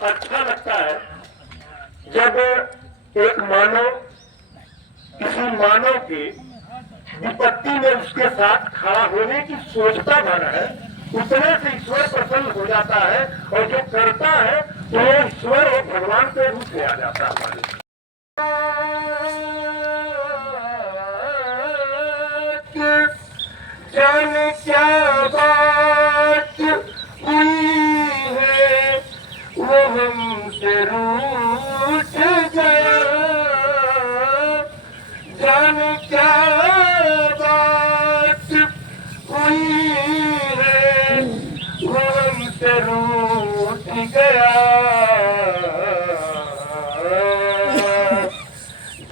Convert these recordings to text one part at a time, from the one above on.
अच्छा लगता है जब एक मानव किसी मानव की विपत्ति में उसके साथ खड़ा होने की सोचता भर है, उतने से ईश्वर प्रसन्न हो जाता है और जो करता है तो वो ईश्वर और भगवान के रूप में आ जाता है। जाने क्या बात हुई है वो हमसे रूठ गया, जाने क्या बात हुई है वो हमसे रूठ गया,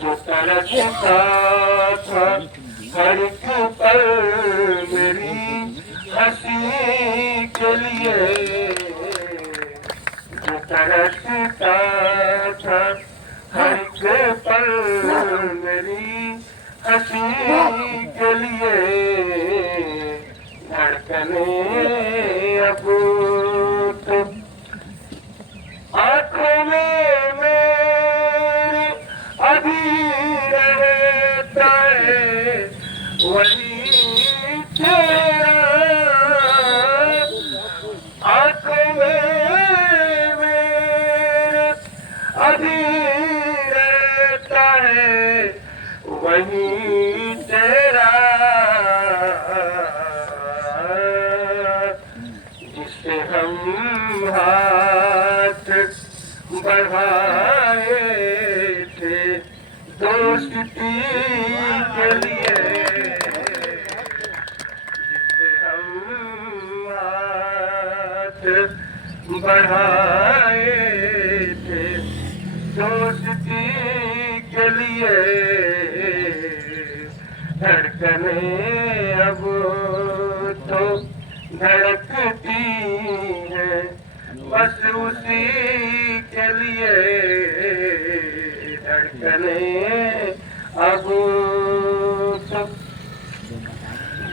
जो तरसता था हर एक पल मेरी हंसी के लिए, जो तरसता था हर एक पल मेरी हंसी के लिए, धड़कने अब तो आँखों में मेरे अभी रहता है वही तेरा, आँखों में मेरे अभी रहता है वही तेरा, जिससे हम हाथ बढ़ाए थे दोस्ती के लिए, जिससे हम हाथ बढ़ाए थे दोस्ती के लिए, धड़कने अब तो धड़कती है बस उसी के लिए, धड़कने अब तो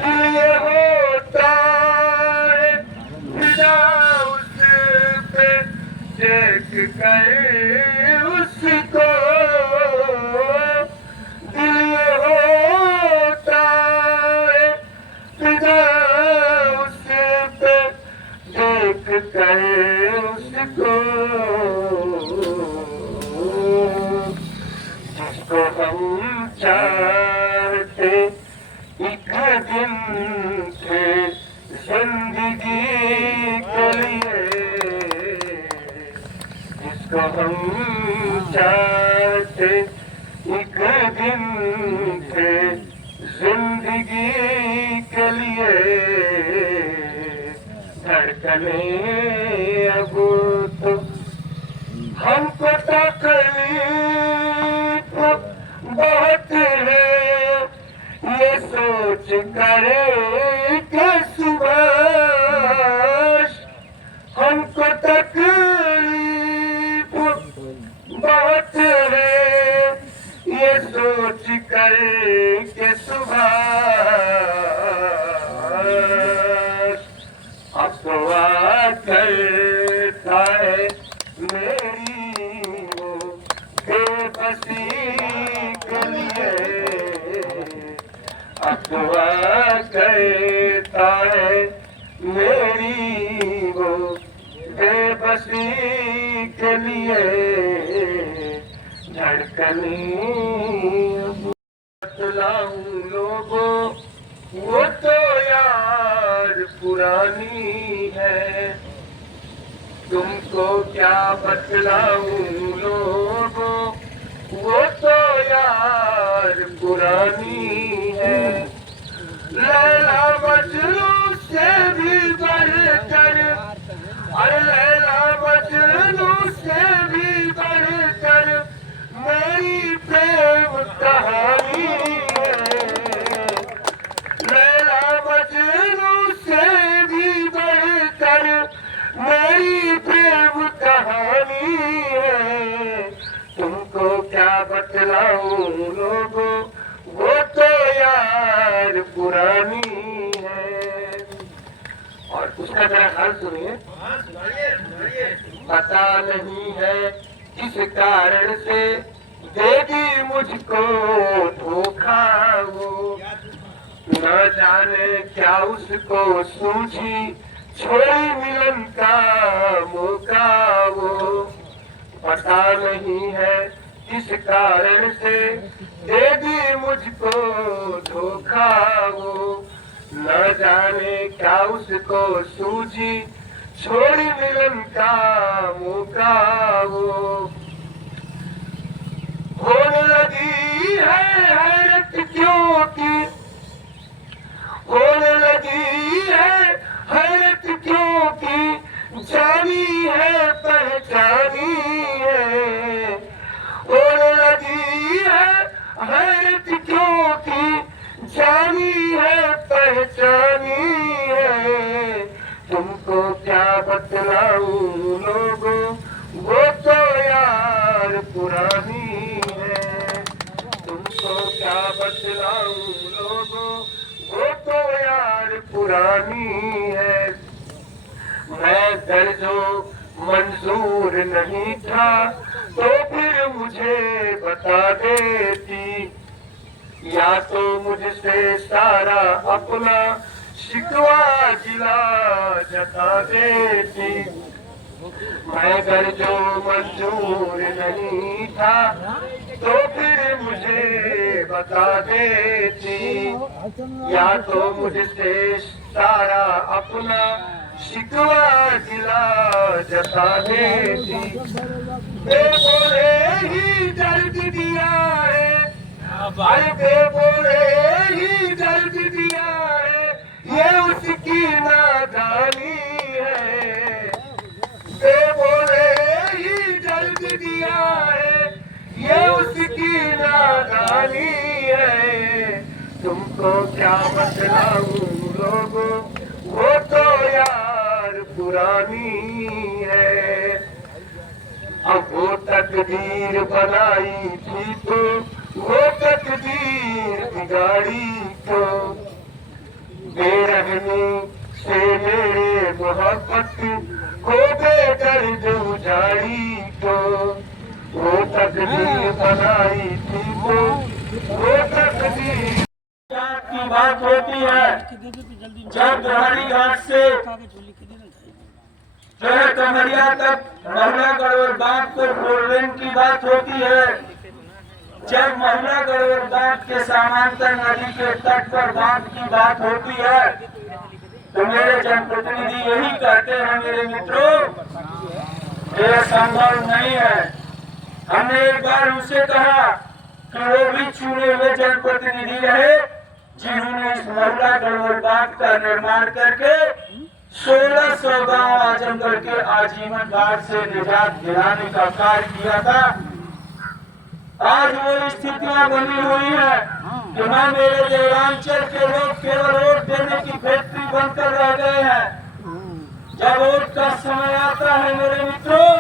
ये होता है बिना उस पे देख कर उसको, दिल ये होता है बिना उस पे देख कर उसको, जिसको हम चाहते एक दिन थे जिंदगी के लिए, जिसको हम चाहते एक दिन थे जिंदगी के लिए, धड़कने अब तो हमको तकलीफ बहुत है ये सोच कर के सुभाष, हमको तकलीफ बहुत है ये सोच कर के सुभाष, अब तो करता है मेरी वो बेबसी के लिए, अगवा कहता है मेरी वो बेबसी के लिए, धड़कने बतलाऊं लोगों वो तो यार पुरानी है, तुमको क्या बतलाऊं लोगों वो तो यार पुरानी है, लैला मजनू से भी बढ़कर, अरे लैला मजनू से भी बढ़कर मेरी प्रेम कहानी है, लैला मजनू से भी बढ़कर मेरी प्रेम कहानी है, तुमको क्या बतलाऊं लोगों वो तो यार पुरानी है। और उसका जरा हाल सुनिए। पता नहीं है किस कारण से देगी मुझको धोखा वो, न जाने क्या उसको सूझी छोड़ी मिलन का मौका वो। पता नहीं है किस कारण से देगी मुझको धोखा वो, न जाने क्या उसको सूझी छोड़ी मिलन का मौका वो। होने लगी है हैरत क्योंकि, होने लगी है हैरत क्योंकि जानी है पहचानी है। होने लगी है हैरत क्योंकि जानी है पहचानी है। तुमको क्या बतलाऊं लोगों वो तो यार पुरानी है। तुमको क्या बतलाऊं लोगों वो तो यार पुरानी है। मैं दर्जो मंजूर नहीं था तो फिर मुझे बता देती, या तो मुझसे सारा अपना शिकवा जिला जता देती। मैं अगर जो मंजूर नहीं था तो फिर मुझे बता देती, या तो मुझसे सारा अपना शिकवा जिला जता देती। बेबोले ही दर्द दिया है, भाई बेबोले ही दर्द दिया है, ये उसकी नादानी है। बेबोले ही दर्द दिया है, ये उसकी नादानी है। तुमको क्या बतलाऊं लोगों वो तो यार पुरानी है। अब वो तकदीर बनाई थी तो वो तकदीर बिगाड़ी तो, बेरहमी से मेरे मोहब्बत को बेदर्द उजाड़ी तो। वो तकदीर बनाई थी तो वो तकदीर की बात होती है। जब दोहरी घाट से जो है कमरिया तक महिलागढ़ और बागपुर फोर लेन की बात होती है। जब महिलागढ़ और बाग के समांतर नदी के तट पर बांध की बात होती है तो मेरे जनप्रतिनिधि यही कहते हैं मेरे मित्रों, यह संभव नहीं है। हमने एक बार उनसे कहा कि वो भी चुने हुए जनप्रतिनिधि रहे जिन्होंने इस महिलागढ़ और बाग का निर्माण करके 1600 गांव आजमगढ़ के आजीवन बाढ़ से निजात दिलाने का कार्य किया था। आज वो स्थितियां बनी हुई है कि मैं मेरे देवांचल के लोग केवल वोट देने की फैक्ट्री बनकर रह गए हैं। जब वोट का समय आता है मेरे मित्रों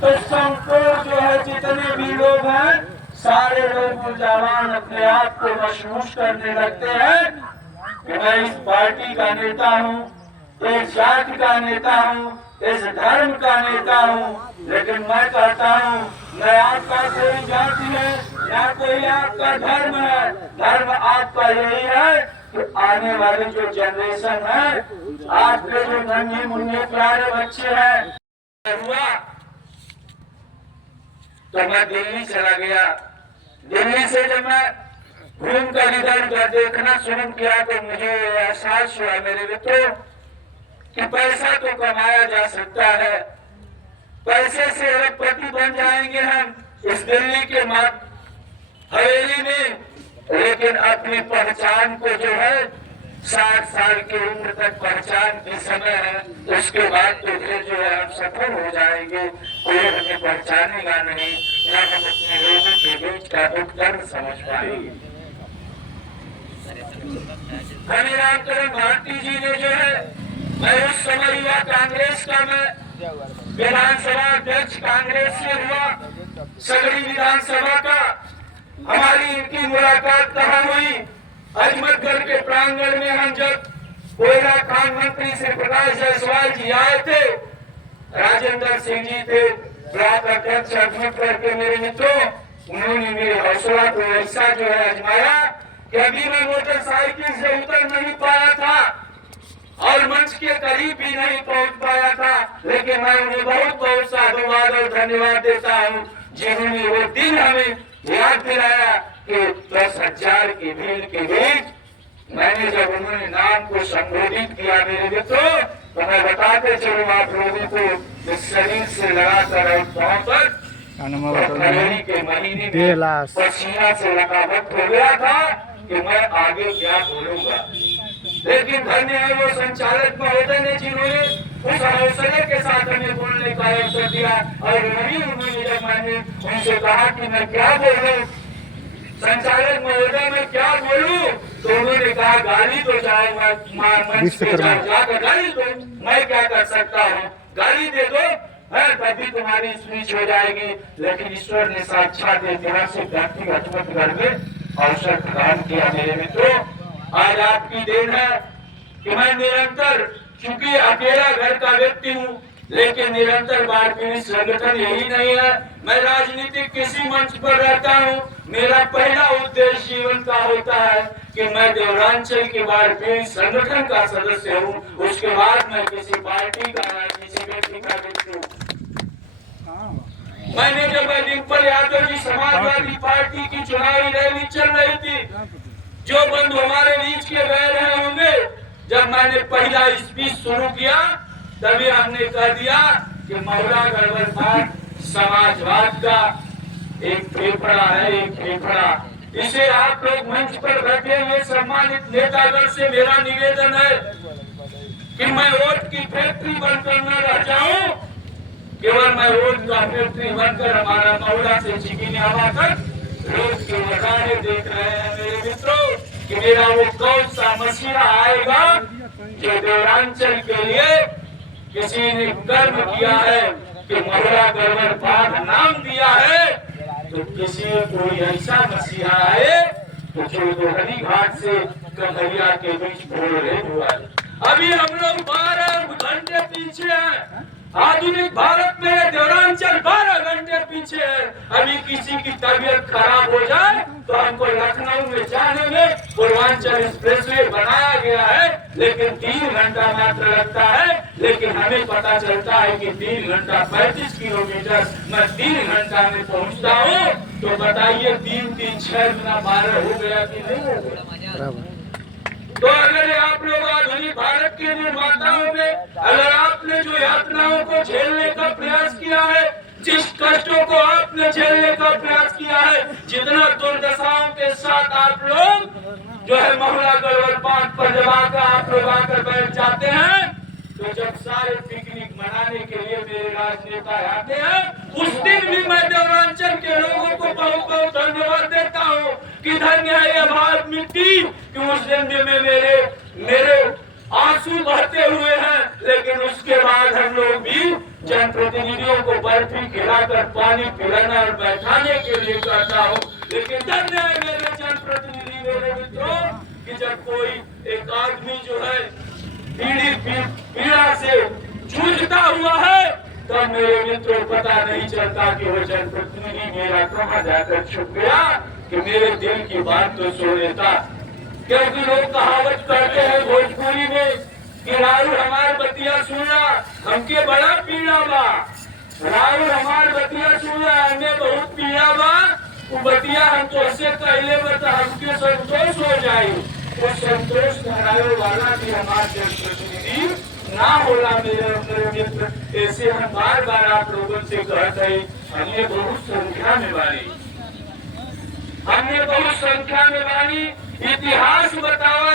तो संपूर्ण जो है जितने भी लोग हैं सारे लोग जवान अपने आप को महसूस करने लगते हैं कि मैं इस पार्टी का नेता हूँ, इस जाति का नेता हूँ, इस धर्म का नेता हूँ। लेकिन मैं कहता हूँ न आपका कोई जाति है न कोई आपका धर्म है। धर्म आपका यही है कि आने वाली जो जनरेशन है, आपके जो नन्हे मुन्ने प्यारे बच्चे हैं। हुआ तो मैं दिल्ली चला गया। दिल्ली से जब मैं घूम कर इधर देखना शुरू किया तो मुझे एहसास हुआ मेरे मित्रों कि पैसा तो कमाया जा सकता है, पैसे से अरबपति बन जाएंगे हम इस दिल्ली के हवेली में, लेकिन अपनी पहचान को जो है 60 साल की उम्र तक पहचान की समय है, उसके बाद तो फिर जो है हम सफल हो जाएंगे। कोई हमें पहचानेगा नहीं, न हम अपने लोगों के बीच का दुख दर्द समझ पाएंगे। हरिराम चरण भारती जी ने जो है, मैं उस समय हुआ कांग्रेस का, मैं विधानसभा अध्यक्ष कांग्रेस से हुआ, सगड़ी विधानसभा का हमारी इनकी मुलाकात कहाँ हुई? अजमतगढ़ के प्रांगण में हम जब कोयला खान मंत्री श्री प्रकाश जायसवाल जी आए थे राजेंद्र सिंह जी थे ब्लॉक अध्यक्ष एडमिट करके मेरे मित्रों, उन्होंने मेरे हौसला को ऐसा जो है आजमाया कि अभी मैं मोटरसाइकिल से उतर नहीं पाया था और मंच के करीब भी नहीं पहुंच पाया था, लेकिन मैं उन्हें बहुत बहुत साधुवाद और धन्यवाद देता हूं जिन्होंने वो दिन हमें याद दिलाया कि 10,000 की भीड़ के बीच मैंने जब उन्होंने नाम को संबोधित किया मेरे मित्रों, तो मैं बताते चलूं आप लोगों को इस शरीर से लगाकर और पांव तक फरवरी के महीने में पसीना से लकावट हो गया था कि मैं आगे क्या बोलूंगा। लेकिन धन्य है वो संचालक महोदय ने जिन्होंने उस हौसले के साथ हमें बोलने का अवसर दिया और उन्होंने जब मैंने उनसे कहा कि मैं क्या बोलूं, संचालक महोदय मैं क्या बोलूं, तो उन्होंने कहा गाली तो चाहे मंच पे जाकर गाली दो, मैं क्या कर सकता हूँ, गाली दे दो तभी तुम्हारी स्पीच हो जाएगी। लेकिन ईश्वर ने साक्षात ऐतिहासिक व्यक्तिगत करके अवसर प्रदान किया मेरे मित्रों। आज आपकी देन है कि मैं निरंतर, चूंकि अकेला घर का व्यक्ति हूँ, लेकिन निरंतर बाढ़ पीड़ित संगठन यही नहीं है, मैं राजनीतिक किसी मंच पर रहता हूँ, मेरा पहला उद्देश्य जीवन का होता है कि मैं देवरांचल के बाढ़ पीड़ित संगठन का सदस्य हूँ, उसके बाद मैं किसी पार्टी का या किसी व्यक्ति का व्यक्ति हूँ। मैंने जब डिम्पल यादव जी समाजवादी पार्टी की चुनावी रैली चल रही थी, जो बंधु हमारे बीच के गए रहे होंगे, जब मैंने पहला स्पीच शुरू किया तभी हमने कह दिया कि महुआ गढ़वाल समाजवाद का एक फेफड़ा है, एक फेफड़ा। इसे आप लोग मंच पर बैठे हुए सम्मानित नेतागण से मेरा निवेदन है कि मैं वोट की फैक्ट्री बनकर न रह जाऊं, केवल मैं वोट का फैक्ट्री बनकर हमारा महुआ से चिकिनियावा तक लोग के नजारे देख रहे हैं मेरे मित्रों कि मेरा वो कौन सा मसीहा आएगा जो देवरांचल के लिए किसी ने कर्म किया है कि महुआ गढ़वाल पाठ नाम दिया है, तो किसी कोई ऐसा मसीहा आए तो जो दोहरी घाट से कन्हैया के बीच बोल रहे हुआ है। अभी हम लोग 12 घंटे पीछे हैं, आधुनिक भारत में देवरांचल 12 घंटे पीछे है। अभी किसी की तबीयत खराब हो जाए तो हमको लखनऊ में जाने में पूर्वांचल एक्सप्रेसवे बनाया गया है, लेकिन 3 घंटा मात्र लगता है, लेकिन हमें पता चलता है कि 3 घंटा 35 किलोमीटर मैं 3 घंटा में पहुंचता हूँ। तो बताइए 3 6 गुना 12 हो गया कि नहीं हो गया। तो अगर आप लोग आधुनिक भारत के निर्माताओं में, अगर आपने जो यातनाओं को झेलने का प्रयास किया है, जिस कष्टों को आपने झेलने का प्रयास किया है, जितना दुर्दशाओं के साथ आप लोग जो है महुआ गढ़वाल पार्क पर जब आकर आप लोग आकर बैठ जाते हैं, तो जब सारे पिकनिक मनाने के लिए मेरे राजनेता आते हैं, उस दिन भी मैं देवरांचल के लोगों को बहुत बहुत धन्यवाद देता हूँ कि धन्य है ये भारत मिट्टी कि उस दिन भी मेरे आंसू बहते हुए हैं। लेकिन उसके बाद हम लोग भी जनप्रतिनिधियों को बर्फी खिलाकर पानी पिलाना और बैठाने के लिए करता हूँ। लेकिन धन्य है मेरे जनप्रतिनिधि मेरे मित्रों कि जब कोई एक आदमी जो है पीड़ा से जूझता हुआ है, तो मेरे मित्रों पता नहीं चलता कि वो जनप्रतिनिधि मेरा कहाँ जाकर छुप गया कि मेरे दिल की बात तो सुन लेता। क्योंकि लोग कहावत करते हैं भोजपुरी में कि राहुल हमार बतिया सुना हमके बड़ा पीड़ा बा, राहुल हमार बतिया सुना हमें बहुत पीड़ा बा, वो बतिया हम तो से कहले बता हमके संतोष हो जाये। वो संतोष कराने वाला भी हमारे जनप्रतिनिधि ना होला मेरे मित्र। ऐसे हम बार बार आप लोगों से कहते हैं, हमने बहुत संख्या में बानी, हमने बहुत संख्या में बानी, इतिहास बतावा